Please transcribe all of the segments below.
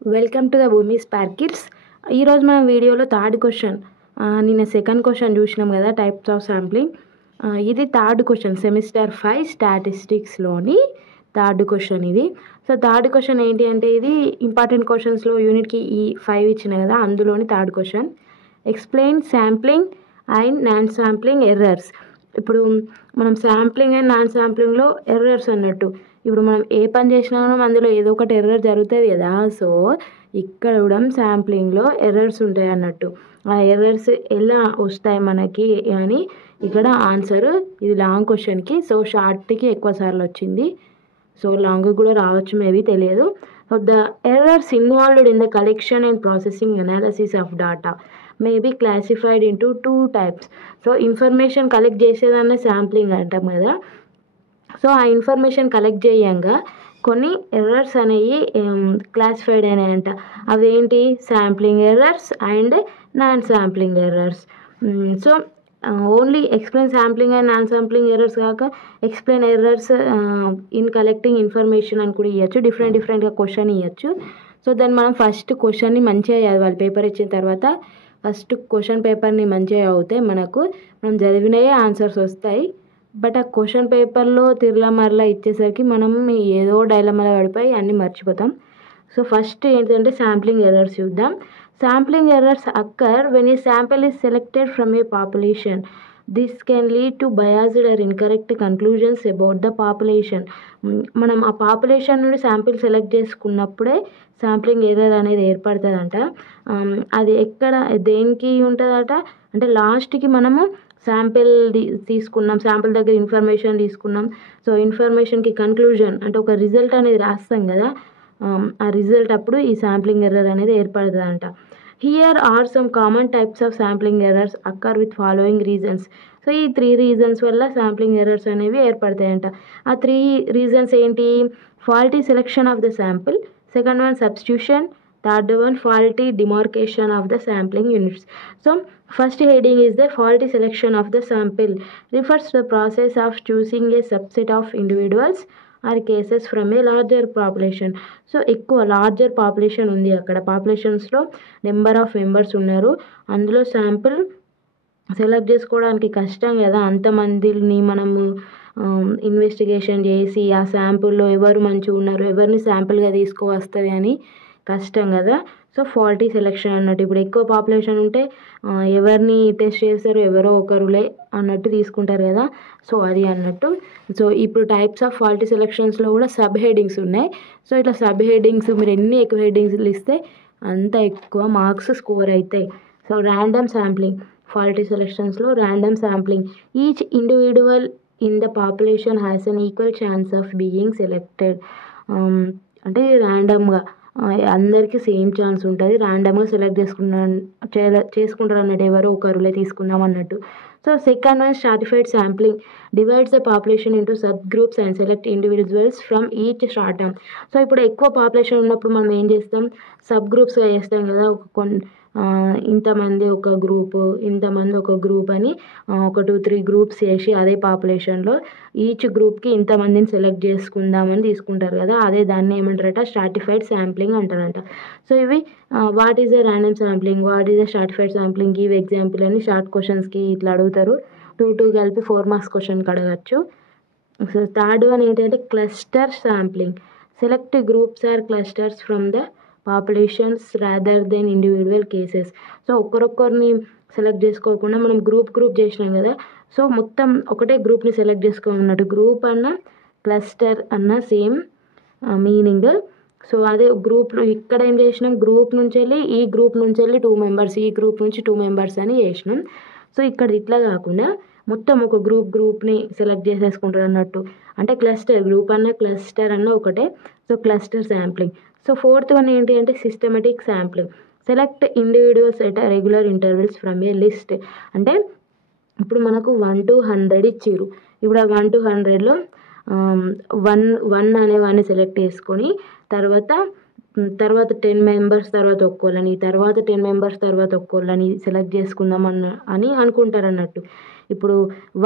Welcome to the Bhoomi sparkles. ఈరోజు మనం వీడియోలో థర్డ్ క్వశ్చన్, నిన్న సెకండ్ క్వశ్చన్ చూసినాం కదా, టైప్స్ ఆఫ్ శాంప్లింగ్. ఇది థర్డ్ క్వశ్చన్, సెమిస్టర్ 5 స్టాటిస్టిక్స్లోని థర్డ్ క్వశ్చన్ ఇది. సో థర్డ్ క్వశ్చన్ ఏంటి అంటే, ఇది ఇంపార్టెంట్ క్వశ్చన్స్లో యూనిట్కి ఈ 5 ఇచ్చిన కదా, అందులోని third question. Explain sampling and non sampling errors. ఇప్పుడు మనం శాంప్లింగ్ అండ్ నాన్ శాంప్లింగ్లో ఎర్రర్స్ అన్నట్టు, ఇప్పుడు మనం ఏ పని చేసినా మనం అందులో ఏదో ఒకటి ఎర్రర్ జరుగుతుంది కదా. సో ఇక్కడ కూడా శాంప్లింగ్లో ఎర్రర్స్ ఉంటాయి అన్నట్టు. ఆ ఎర్రర్స్ ఎలా వస్తాయి మనకి అని ఇక్కడ ఆన్సర్. ఇది లాంగ్ క్వశ్చన్కి, సో షార్ట్కి ఎక్కువ సార్లు వచ్చింది, సో లాంగ్ కూడా రావచ్చు, మేబీ తెలియదు. So the errors involved in the collection and processing analysis of data may be classified into 2 types. So information collect చేసేదాన్ని శాంప్లింగ్ అంటాం కదా. సో ఆ ఇన్ఫర్మేషన్ కలెక్ట్ చేయంగా కొన్ని ఎర్రర్స్ అనేవి క్లాసిఫైడ్ అయినాయంట. అవేంటి? Sampling errors and non sampling errors. So only explain sampling and non sampling errors కాక explain errors in collecting information అని కూడా ఇవ్వచ్చు, డిఫరెంట్గా క్వశ్చన్ ఇవ్వచ్చు. సో దాన్ని మనం ఫస్ట్ క్వశ్చన్ని మంచిగా చదవాలి. పేపర్ ఇచ్చిన తర్వాత ఫస్ట్ క్వశ్చన్ పేపర్ని మంచిగా చదివితే మనం చదివినవే ఆన్సర్స్ వస్తాయి. బట్ ఆ క్వశ్చన్ పేపర్లో తిర్లా మరలా ఇచ్చేసరికి మనం ఏదో డైలమాలో పడిపోయి అన్నీ మర్చిపోతాం. సో ఫస్ట్ ఏంటంటే శాంప్లింగ్ ఎర్రర్స్ చూద్దాం. Sampling errors occur when a sample is selected from a population. This can lead to biased or incorrect conclusions about the population. మనం ఆ పాపులేషన్ నుండి శాంపిల్ సెలెక్ట్ చేసుకున్నప్పుడే శాంప్లింగ్ ఎర్రర్ అనేది ఏర్పడుతుందంట. అది ఎక్కడ దేనికి ఉంటుందట అంటే, లాస్ట్కి మనము శాంపిల్ తీసుకున్నాం, శాంపిల్ దగ్గర ఇన్ఫర్మేషన్ తీసుకున్నాం. సో ఇన్ఫర్మేషన్కి కన్క్లూజన్ అంటే ఒక రిజల్ట్ అనేది రాస్తాం కదా, ఆ రిజల్ట్ అప్పుడు ఈ శాంప్లింగ్ ఎర్రర్ అనేది ఏర్పడుతుందంట. Here are some common types of sampling errors occur with following reasons. So ఈ 3 రీజన్స్ వల్ల శాంప్లింగ్ ఎర్రర్స్ అనేవి ఏర్పడతాయంట. ఆ 3 రీజన్స్ ఏంటి? Faulty selection of the sample, second one substitution, third one faulty demarcation of the sampling units. So first heading is the faulty selection of the sample, refers to the process of choosing a subset of individuals or cases from a larger population. So ఎక్కువ larger population ఉంది, అక్కడ పాపులేషన్స్లో number of members ఉన్నారు, అందులో sample select చేసుకోవడానికి కష్టం కదా, అంతమందిని మనము ఇన్వెస్టిగేషన్ చేసి ఆ శాంపుల్లో ఎవరు మంచిగా ఉన్నారు, ఎవరిని శాంపుల్గా తీసుకువస్తుంది అని కష్టం కదా. సో ఫాల్టీ సెలెక్షన్ అన్నట్టు, ఇప్పుడు ఎక్కువ పాపులేషన్ ఉంటే ఎవరిని టెస్ట్ చేస్తారు, ఎవరో ఒకరులే అన్నట్టు తీసుకుంటారు కదా, సో అది అన్నట్టు. సో ఇప్పుడు టైప్స్ ఆఫ్ ఫాల్టీ సెలెక్షన్స్లో కూడా సబ్ హెడ్డింగ్స్ ఉన్నాయి. సో ఇట్లా సబ్ హెడ్డింగ్స్ మీరు ఎన్ని ఎక్కువ హెడ్డింగ్స్లు ఇస్తే అంత ఎక్కువ మార్క్స్ స్కోర్ అవుతాయి. సో ర్యాండమ్ శాంప్లింగ్, ఫాల్టీ సెలెక్షన్స్లో random sampling, each individual in the population has an equal chance of being selected. అంటే ర్యాండమ్గా అందరికీ సేమ్ ఛాన్స్ ఉంటుంది, ర్యాండమ్గా సెలెక్ట్ చేసుకుంటారు అన్నట్టు, ఎవరో ఒకరులే తీసుకుందాం అన్నట్టు. So second one stratified sampling, divides the population into sub groups and select individuals from each stratum. So ఇప్పుడు ఎక్కువ పాపులేషన్ ఉన్నప్పుడు మనం ఏం చేస్తాం, సబ్ గ్రూప్స్గా చేస్తాం కదా, ఇంతమంది ఒక గ్రూపు, ఇంతమంది ఒక గ్రూప్ అని ఒక 2-3 గ్రూప్స్ చేసి అదే పాపులేషన్లో ఈచ్ గ్రూప్కి ఇంతమందిని సెలెక్ట్ చేసుకుందామని తీసుకుంటారు కదా, అదే దాన్ని ఏమంటారట, స్ట్రాటిఫైడ్ శాంప్లింగ్ అంటారంట. సో ఇవి what is the random sampling, what is the stratified sampling, give example అని షార్ట్ క్వశ్చన్స్కి ఇట్లా అడుగుతారు. 2 కలిపి 4 మార్క్స్ క్వశ్చన్కి అడగచ్చు. సో థర్డ్ వన్ ఏంటంటే cluster sampling, select groups or clusters from the populations rather than individual cases. So ఒక్కరొక్కరిని select చేసుకోకుండా మనం గ్రూప్ చేసినాం కదా, సో మొత్తం ఒకటే గ్రూప్ని సెలెక్ట్ చేసుకోమన్నట్టు, గ్రూప్ అన్న క్లస్టర్ అన్న సేమ్ మీనింగ్. సో అదే గ్రూప్లో ఇక్కడ ఏం చేసినాం, గ్రూప్ నుంచి వెళ్ళి ఈ గ్రూప్ నుంచి వెళ్ళి 2 మెంబర్స్, ఈ గ్రూప్ నుంచి 2 మెంబర్స్ అని చేసినాం. సో ఇక్కడ ఇట్లా కాకుండా మొత్తం ఒక గ్రూప్ని సెలెక్ట్ చేసేసుకుంటారు అన్నట్టు, అంటే క్లస్టర్, గ్రూప్ అన్న క్లస్టర్ అన్న ఒకటే, so cluster sampling. So fourth one ఏంటి అంటే systematic sampling, select individuals at regular intervals from A list. అంటే ఇప్పుడు మనకు 1 to 100 ఇచ్చిర్రు, ఇప్పుడు ఆ 1 to 100లో 1 అనేవాడిని సెలెక్ట్ చేసుకొని తర్వాత 10 మెంబర్స్ తర్వాత ఒక్కోళ్ళని, తర్వాత 10 మెంబర్స్ తర్వాత ఒక్కోళ్ళని సెలెక్ట్ చేసుకుందాం అని అనుకుంటారు అన్నట్టు. ఇప్పుడు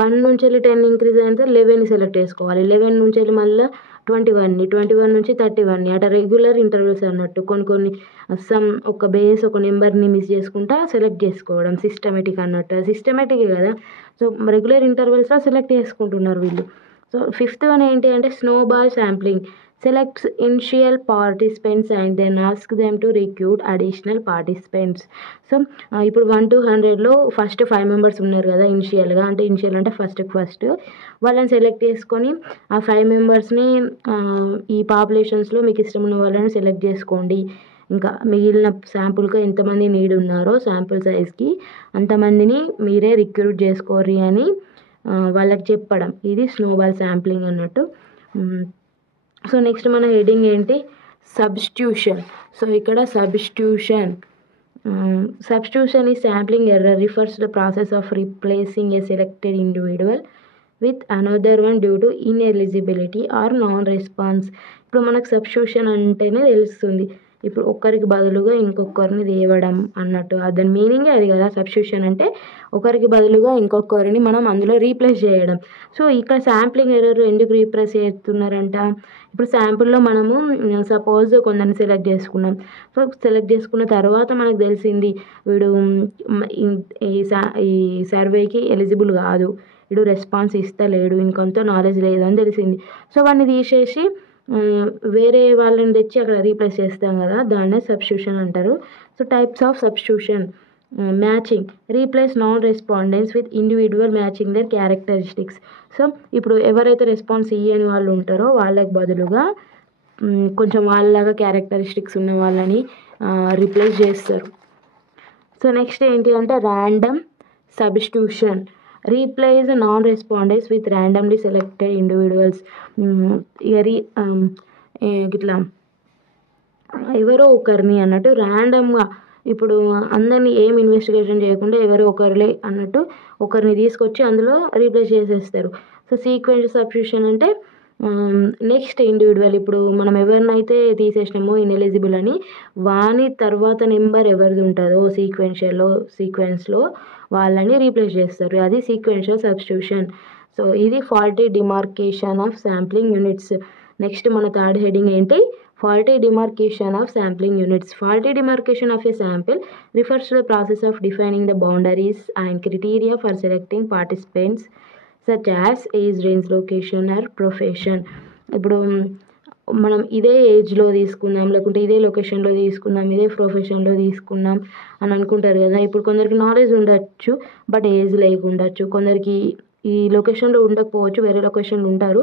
1 నుంచి వెళ్ళి 10 ఇంక్రీజ్ అయితే 11 సెలెక్ట్ చేసుకోవాలి, 11 నుంచి వెళ్ళి మళ్ళీ 21 నుంచి 31 అట రెగ్యులర్ ఇంటర్వెల్స్ అన్నట్టు. కొన్ని ఒక బేస్ ఒక నెంబర్ని మిస్ చేసుకుంటా సెలెక్ట్ చేసుకోవడం సిస్టమేటిక్ అన్నట్టు. సిస్టమేటికే కదా. సో రెగ్యులర్ ఇంటర్వెల్స్లో సెలెక్ట్ చేసుకుంటున్నారు వీళ్ళు. సో 5th వన్ ఏంటి అంటే snowball sampling. Selects initial participants and then ask them to recruit additional participants. So ఇప్పుడు 1 to 100లో ఫస్ట్ 5 మెంబర్స్ ఉన్నారు కదా ఇనిషియల్గా. ఇనిషియల్ అంటే ఫస్ట్ వాళ్ళని సెలెక్ట్ చేసుకొని ఆ 5 మెంబర్స్ని ఈ పాపులేషన్స్లో మీకు ఇష్టం ఉన్న వాళ్ళని సెలెక్ట్ చేసుకోండి. ఇంకా మిగిలిన శాంపుల్గా ఎంతమంది నీడ్ ఉన్నారో శాంపుల్ సైజ్కి అంతమందిని మీరే రిక్రూట్ చేసుకోర్రి అని వాళ్ళకి చెప్పడం. ఇది స్నోబాల్ శాంప్లింగ్ అన్నట్టు. సో నెక్స్ట్ మన హెడ్డింగ్ ఏంటి, సబ్స్టిట్యూషన్. సో ఇక్కడ substitution is sampling error refers the process of replacing a selected individual with another one due to ineligibility or non response. ఇప్పుడు మనకు సబ్స్టిట్యూషన్ అంటేనే తెలుస్తుంది, ఇప్పుడు ఒక్కరికి బదులుగా ఇంకొకరిని తేవడం అన్నట్టు. దాని మీనింగే అది కదా. సబ్స్టిట్యూషన్ అంటే ఒకరికి బదులుగా ఇంకొకరిని మనం అందులో రీప్లేస్ చేయడం. సో ఇక్కడ శాంప్లింగ్ ఎర్రర్ ఎందుకు రీప్లేస్ చేస్తున్నారంట, ఇప్పుడు శాంపుల్లో మనము సపోజ్ కొందరిని సెలెక్ట్ చేసుకున్నాం. సో సెలెక్ట్ చేసుకున్న తర్వాత మనకు తెలిసింది వీడు ఈ సర్వేకి ఎలిజిబుల్ కాదు, వీడు రెస్పాన్స్ ఇస్తలేడు, ఇంకొంత నాలెడ్జ్ లేదు అని తెలిసింది. సో వాడిని తీసేసి వేరే వాళ్ళని తెచ్చి అక్కడ రీప్లేస్ చేస్తాం కదా, దాన్నే సబ్స్టిట్యూషన్ అంటారు. So types of substitution, matching, replace non respondents with individual matching their characteristics. So ఇప్పుడు ఎవరైతే రెస్పాన్స్ ఇయ్యని వాళ్ళు ఉంటారో వాళ్ళకి బదులుగా కొంచెం వాళ్ళలాగా క్యారెక్టరిస్టిక్స్ ఉన్న వాళ్ళని రీప్లేస్ చేస్తారు. సో నెక్స్ట్ ఏంటి అంటే random substitution. Replace non respondents with randomly selected individuals. ఇట్లా ఎవరో ఒకరిని అన్నట్టు ర్యాండమ్గా, ఇప్పుడు అందరినీ ఏం ఇన్వెస్టిగేషన్ చేయకుండా ఎవరో ఒకరిలే అన్నట్టు ఒకరిని తీసుకొచ్చి అందులో రీప్లేస్ చేసేస్తారు. సో సీక్వెన్స్ సబ్స్టిట్యూషన్ అంటే నెక్స్ట్ ఇండివిజువల్, ఇప్పుడు మనం ఎవరినైతే తీసేసినామో ఇన్ఎలిజిబుల్ అని వాని తర్వాత నెంబర్ ఎవరిది ఉంటుందో సీక్వెన్స్లో వాళ్ళని రీప్లేస్ చేస్తారు. అది సీక్వెన్షియల్ సబ్స్టిట్యూషన్. సో ఇది faulty demarcation of sampling units. Next మన థర్డ్ హెడ్డింగ్ ఏంటి, faulty demarcation of sampling units. Faulty demarcation of a sample refers to the process of defining the boundaries and criteria for selecting participants such as age, range, location or profession. ఇప్పుడు మనం ఇదే ఏజ్లో తీసుకుందాం, లేకుంటే ఇదే లొకేషన్లో తీసుకుందాం, ఇదే ప్రొఫెషన్లో తీసుకున్నాం అని అనుకుంటారు కదా. ఇప్పుడు కొందరికి నాలెడ్జ్ ఉండొచ్చు బట్ ఏజ్ లేకుండొచ్చు, కొందరికి ఈ లొకేషన్లో ఉండకపోవచ్చు, వేరే లొకేషన్లో ఉంటారు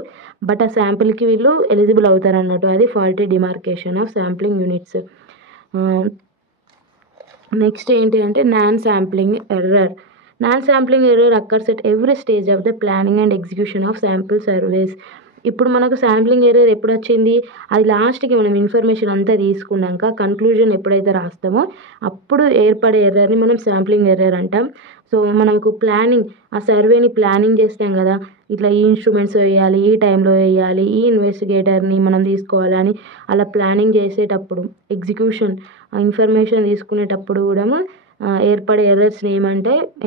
బట్ ఆ శాంపిల్కి వీళ్ళు ఎలిజిబుల్ అవుతారు అన్నట్టు. అది faulty demarcation of sampling units. Next ఏంటి అంటే non sampling error. Non sampling error occurs at every stage of the planning and execution of sample surveys. ఇప్పుడు మనకు శాంప్లింగ్ ఎర్రర్ ఎప్పుడు వచ్చింది, అది లాస్ట్కి మనం ఇన్ఫర్మేషన్ అంతా తీసుకున్నాక కన్క్లూజన్ ఎప్పుడైతే రాస్తామో అప్పుడు ఏర్పడే ఎర్రర్ని మనం శాంప్లింగ్ ఎర్రర్ అంటాం. సో మనకు ప్లానింగ్, ఆ సర్వేని ప్లానింగ్ చేస్తాం కదా, ఇట్లా ఈ ఇన్స్ట్రుమెంట్స్ వేయాలి, ఈ టైంలో వేయాలి, ఈ ఇన్వెస్టిగేటర్ని మనం తీసుకోవాలని అలా ప్లానింగ్ చేసేటప్పుడు ఎగ్జిక్యూషన్ ఇన్ఫర్మేషన్ తీసుకునేటప్పుడు కూడా ఏర్పడే ఎర్రర్స్ని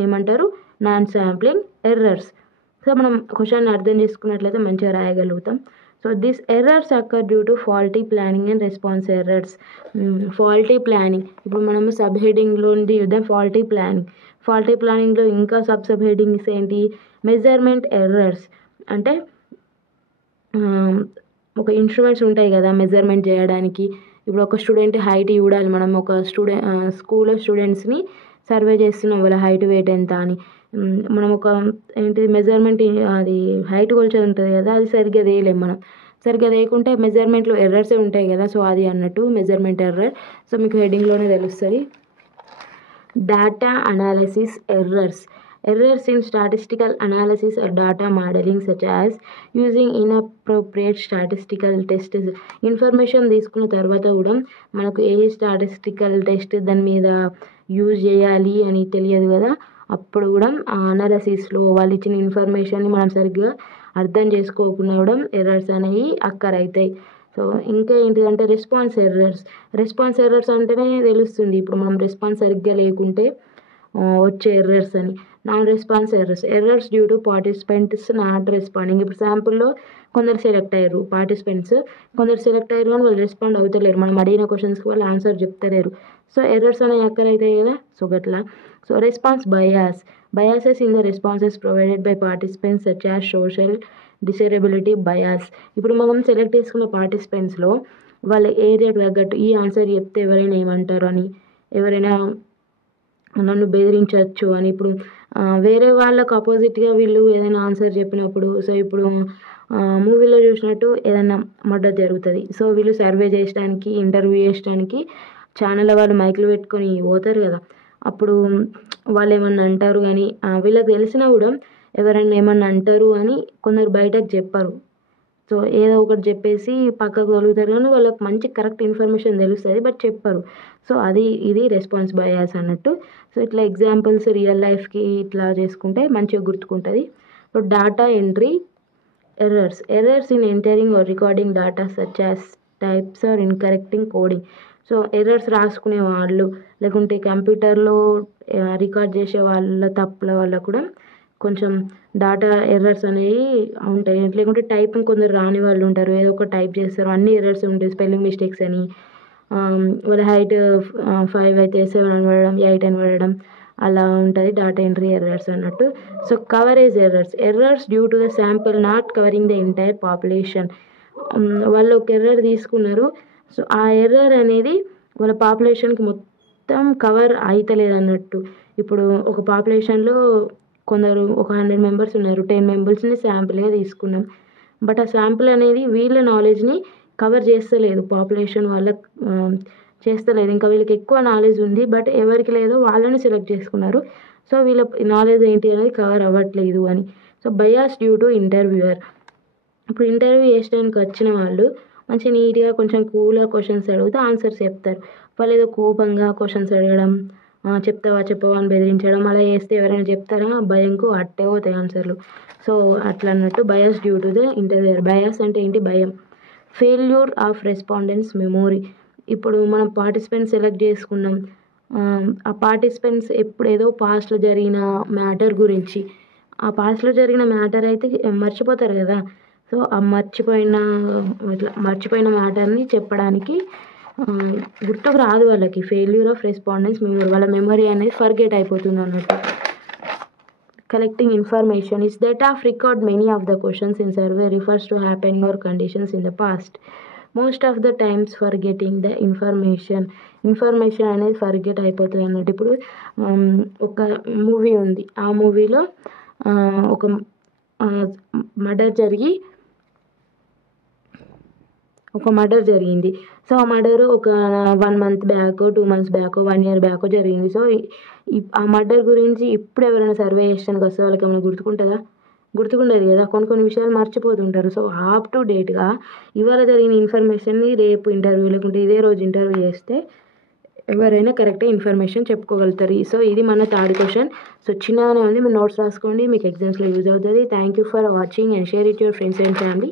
ఏమంటారు నాన్ శాంప్లింగ్ ఎర్రర్స్. సో మనం క్వశ్చన్ అర్థం చేసుకున్నట్లయితే మంచిగా రాయగలుగుతాం. So this errors occur due to faulty planning and response errors. Faulty planning, ఇప్పుడు మనము సబ్ హెడింగ్లో చూద్దాం ఫాల్టీ ప్లానింగ్. ఫాల్టీ ప్లానింగ్లో ఇంకా సబ్ హెడింగ్స్ ఏంటి, మెజర్మెంట్ ఎర్రర్స్. అంటే ఒక ఇన్స్ట్రుమెంట్స్ ఉంటాయి కదా మెజర్మెంట్ చేయడానికి. ఇప్పుడు ఒక స్టూడెంట్ హైట్ చూడాలి, మనం ఒక స్కూల్లో స్టూడెంట్స్ని సర్వే చేస్తున్నాం వాళ్ళ హైట్ వెయిట్ ఎంత అని. మనం ఒక ఏంటిది మెజర్మెంట్, అది హైట్ కొలిచేది ఉంటుంది కదా, అది సరిగ్గా వేయలేము. మనం సరిగ్గా వేయకుంటే మెజర్మెంట్లో ఎర్రర్సే ఉంటాయి కదా. సో అది అన్నట్టు మెజర్మెంట్ ఎర్రర్. సో మీకు హెడ్డింగ్లోనే తెలుస్తుంది. Data analysis errors. Errors in statistical analysis or data modeling such as using inappropriate statistical tests. Information తీసుకున్న తర్వాత కూడా మనకు ఏ స్టాటిస్టికల్ టెస్ట్ దాని మీద యూజ్ చేయాలి అని తెలియదు కదా, అప్పుడు కూడా ఆ అనాలసిస్లో వాళ్ళు ఇచ్చిన ఇన్ఫర్మేషన్ని మనం సరిగ్గా అర్థం చేసుకోకుండా కూడా ఎర్రర్స్ అనేవి అక్కర్ అవుతాయి. సో ఇంకా ఏంటిదంటే రెస్పాన్స్ ఎర్రర్స్. రెస్పాన్స్ ఎర్రర్స్ అంటేనే తెలుస్తుంది ఇప్పుడు మనం రెస్పాన్స్ సరిగ్గా లేకుంటే వచ్చే ఎర్రర్స్ అని. Non response errors due to participants not responding. ఇప్పుడు శాంపుల్లో కొందరు సెలెక్ట్ అయ్యారు పార్టిసిపెంట్స్, కొందరు సెలెక్ట్ అయ్యారు కానీ వాళ్ళు రెస్పాండ్ అవుతలేరు, మనం అడిగిన క్వశ్చన్స్కి వాళ్ళు ఆన్సర్ చెప్తలేరు. సో ఎర్రర్స్ అనేవి అవుతాయి కదా. సో గట్లా. So response biases in the responses provided by participants such as social desirability bias. ఇప్పుడు మనం సెలెక్ట్ చేసుకున్న పార్టిసిపెంట్స్లో వాళ్ళ ఏరియాకి తగ్గట్టు ఈ ఆన్సర్ చెప్తే ఎవరైనా ఏమంటారు అని, ఎవరైనా నన్ను బెదిరించవచ్చు అని, ఇప్పుడు వేరే వాళ్ళకు అపోజిట్గా వీళ్ళు ఏదైనా ఆన్సర్ చెప్పినప్పుడు, సో ఇప్పుడు మూవీలో చూసినట్టు ఏదైనా మర్డర్ జరుగుతుంది, సో వీళ్ళు సర్వే చేయడానికి ఇంటర్వ్యూ చేయడానికి ఛానల్ వాళ్ళు మైకులు పెట్టుకొని పోతారు కదా, అప్పుడు వాళ్ళు ఏమన్నా అంటారు కానీ వీళ్ళకి తెలిసినా కూడా ఎవరైనా ఏమన్నా అంటారు అని కొందరు బయటకు చెప్పరు. సో ఏదో ఒకటి చెప్పేసి పక్కకు తొలుగుతారు కానీ వాళ్ళకి మంచి కరెక్ట్ ఇన్ఫర్మేషన్ తెలుస్తుంది బట్ చెప్పరు. సో ఇది రెస్పాన్స్ బయాస్ అన్నట్టు. సో ఇట్లా ఎగ్జాంపుల్స్ రియల్ లైఫ్కి ఇట్లా చేసుకుంటే మంచిగా గుర్తుకుంటుంది. So data entry errors in entering or recording data such as types or incorrecting coding. So errors రాసుకునే వాళ్ళు లేకుంటే కంప్యూటర్లో రికార్డ్ చేసే వాళ్ళ తప్పుల వల్ల కూడా కొంచెం డేటా ఎర్రర్స్ అనేవి ఉంటాయి. లేకుంటే టైపింగ్ కొందరు రాని వాళ్ళు ఉంటారు, ఏదో ఒక టైప్ చేస్తారు, అన్ని ఎర్రర్స్ ఉంటాయి, స్పెల్లింగ్ మిస్టేక్స్ అని, వాళ్ళ హైట్ 5 అయితే 7 అని పడడం, 8 అని పడడం, అలా ఉంటుంది డేటా ఎంట్రీ ఎర్రర్స్ అన్నట్టు. So coverage errors due to the sample not covering the entire population. వాళ్ళు ఒక ఎర్రర్ తీసుకున్నారు, సో ఆ ఎర్రర్ అనేది వాళ్ళ పాపులేషన్కి మొత్తం కవర్ అవుతలేదు అన్నట్టు. ఇప్పుడు ఒక పాపులేషన్లో కొందరు ఒక 100 మెంబర్స్ ఉన్నారు, 10 మెంబర్స్ని శాంపుల్గా తీసుకున్నాం, బట్ ఆ శాంపుల్ అనేది వీళ్ళ నాలెడ్జ్ని కవర్ చేస్తలేదు, పాపులేషన్ వాళ్ళకి చేస్తలేదు. ఇంకా వీళ్ళకి ఎక్కువ నాలెడ్జ్ ఉంది బట్ ఎవరికి లేదో వాళ్ళని సెలెక్ట్ చేసుకున్నారు, సో వీళ్ళ నాలెడ్జ్ ఏంటి అనేది కవర్ అవ్వట్లేదు అని. So bias due to interviewer. ఇప్పుడు ఇంటర్వ్యూ చేయడానికి వచ్చిన వాళ్ళు మంచి నీట్గా కొంచెం కూల్గా క్వశ్చన్స్ అడిగితే ఆన్సర్స్ చెప్తారు, వాళ్ళు ఏదో కోపంగా క్వశ్చన్స్ అడగడం, చెప్తావా చెప్పవా అని బెదిరించడం, అలా చేస్తే ఎవరైనా చెప్తారా భయంకు అట్టే పోతాయి ఆన్సర్లు. సో అట్లా అన్నట్టు bias due to the interviewer. Bias అంటే ఏంటి? భయం. Failure of respondents memory. ఇప్పుడు మనం పార్టిసిపెంట్స్ సెలెక్ట్ చేసుకున్నాం, ఆ పార్టిసిపెంట్స్ ఎప్పుడు ఏదో పాస్ట్లో జరిగిన మ్యాటర్ గురించి, ఆ పాస్ట్లో జరిగిన మ్యాటర్ అయితే మర్చిపోతారు కదా, సో ఆ మర్చిపోయిన మ్యాటర్ని చెప్పడానికి గుర్తుకు రాదు వాళ్ళకి. ఫెయిల్యూర్ ఆఫ్ రెస్పాండెన్స్ మెమరీ, వాళ్ళ మెమరీ అనేది ఫర్గెట్ అయిపోతుంది అన్నట్టు. Collecting information is that of record many of the questions in survey refers to happening are conditions in the past. Most of the times forgetting the information అనేది forget అయిపోతుంది అన్నట్టు. ఇప్పుడు ఒక movie ఉంది, ఆ మూవీలో ఒక మర్డర్ జరిగింది, సో ఆ మర్డర్ ఒక 1 month back, 2 months back, 1 year back జరిగింది. సో ఆ మర్డర్ గురించి ఇప్పుడు ఎవరైనా సర్వే చేయడానికి వస్తే వాళ్ళకి ఏమైనా గుర్తుకుండదు కదా, కొన్ని విషయాలు మర్చిపోతుంటారు. సో అప్ టు డేట్గా ఇవాళ జరిగిన ఇన్ఫర్మేషన్ని రేపు ఇంటర్వ్యూ లేకుంటే ఇదే రోజు ఇంటర్వ్యూ చేస్తే ఎవరైనా కరెక్ట్గా ఇన్ఫర్మేషన్ చెప్పుకోగలుగుతారు. సో ఇది మన థర్డ్ క్వశ్చన్. సో చిన్నగానే ఉంది, మీరు నోట్స్ రాసుకోండి, మీకు ఎగ్జామ్స్లో యూజ్ అవుతుంది. Thank you for watching and share it your friends and family.